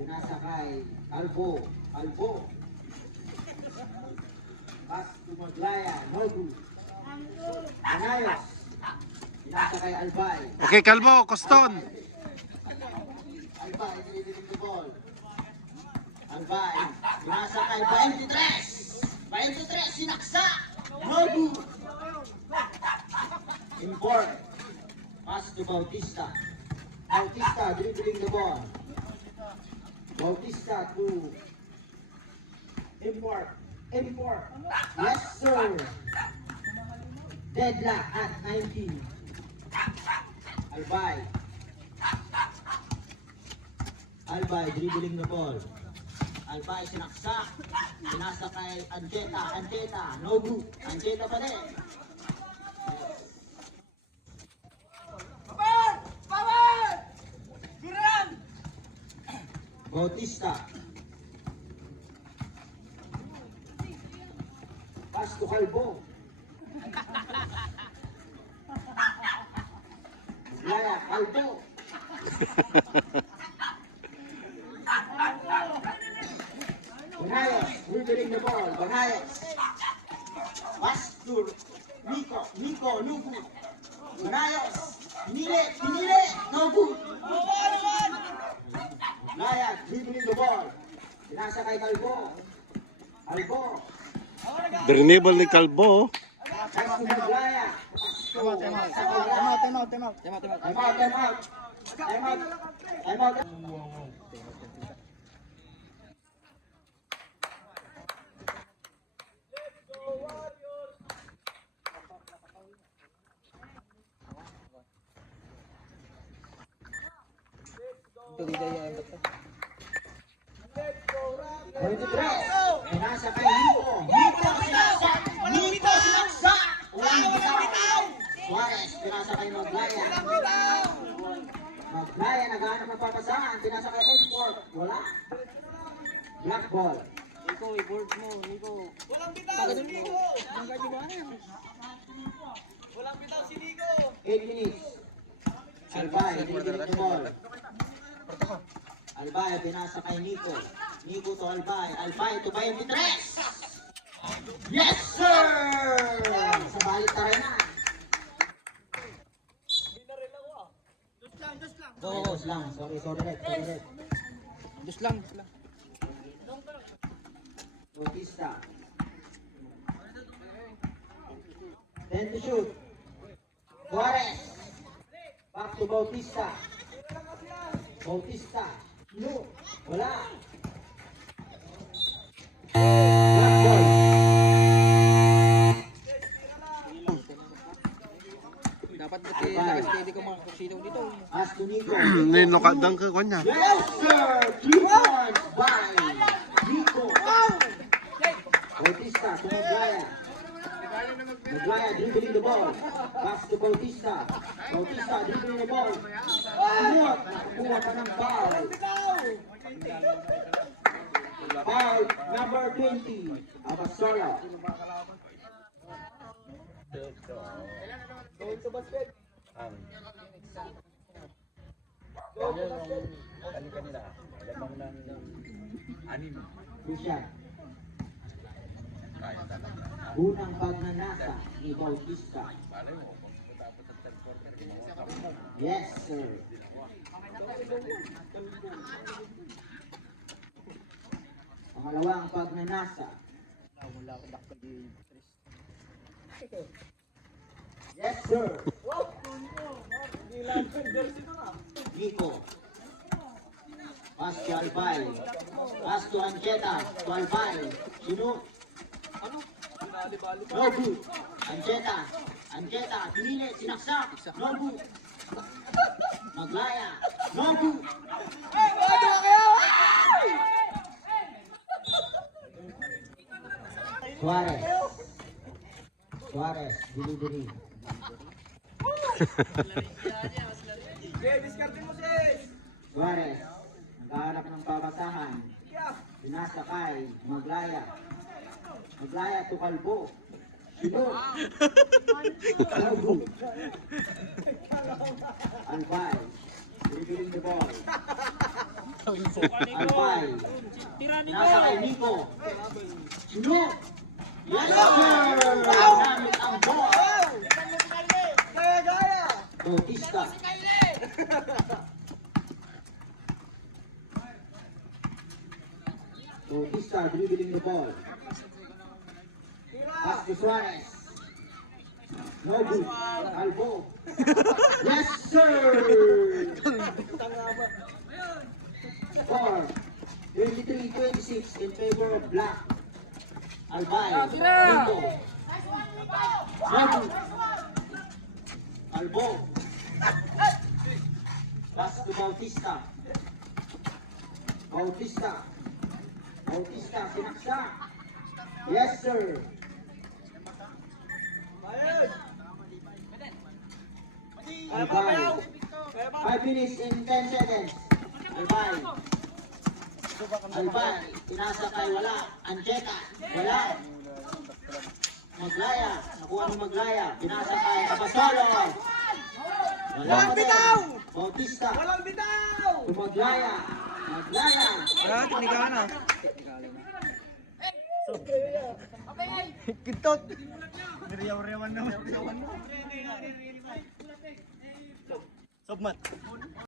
Pinasa kay Albo. Pass to Maglaya. Nobu. Anayos. Pinasa kay Albay. Okay, kalbo, Coston. Albay, dinidinig the ball. Albay. Pinasa kay 23. Sinaksa. Nobu. Import. Pass to Bautista. Bautista dribbling the ball. Bautista to Import. Yes, sir. Deadlock at 19. Albay dribbling the ball. Albay sinaksak. Pinasa kay Anjeta. Nobu. Anjeta pa rin. Bautista. Pass to Calvo. Laya, Calvo. Banayos, dribbling the ball. Banayos. Pass to Nico, Nubu. Banayos. Pinili, Nobu. Laya, dribbling the ball. Pinasa kay Calvo. Bernibal ni kalbo. Pass to Maglaya. Time out. Pinasa kay Nico sinaksak. Walang bitaw. Suarez, pinasa kay Maglaya. Maglaya, naghahanap ng papasahan. Pinasa kay Edford. Wala. Black ball. Nico, i-board mo, Nico. Walang bitaw si Nico! Walang bitaw si Nico! 8 minutes. Albay, dribbling the ball. Albay, pinasa kay Nico. Nico to Albay. Albay to 23. Yes, sir! Sa balik tayo na. Dos lang. Sorry, Red. Dos lang. Bautista. 10 to shoot. Suarez. Back to Bautista. No. Wala. Black ball. Dapat naka-steady ko mga kursino dito. Pass to Nico. Ninokadang ka kanya. Yes, sir! 3 points by Nico. Bautista to Maglaya. Maglaya dribbling the ball. Pass to Bautista. Dribbling the ball. Nakakuha pa ng foul. Foul number 20. Abasolo. Bishop. Unang pagnanasa ni Bautista. Yes, sir. Pangalawang pagnanasa. Yes, sir. Nico. Pass to Albay. Pass to Anjeta. To Albay. Sino? Nobu. Anjeta. Pinili. Sinaksak. Nobu. Maglaya. Nobu. Suarez. Delivery. Suarez. Naghahanap ng pabasahan. Pinasa kay Maglaya. Maglaya to Calvo. Sino? Calvo. Albay. Dribbling the ball. Albay. Nasa kay Nico. Sunod. Yes, sir! Gamit ang ball. Gaya! Bautista. Bautista dribbling the ball. Pass to Suarez. No good. Albo. Yes, sir! Score. 23-26 in favor of Black. Albay. Nico. No good. Albo. Pass to Bautista. Bautista. Bautista, sinaksa. Yes, sir. Ayun! Albay. 5 minutes in 10 seconds. Albay. Albay. Pinasa kay wala. Anjeta. Wala. Maglaya. Nakuha ni Maglaya. Pinasa kay Abasolo. Wala pa din. Bautista. Walang bitaw! Maglaya. Maglaya. Ah, tinigahan na. Kitot! Submat.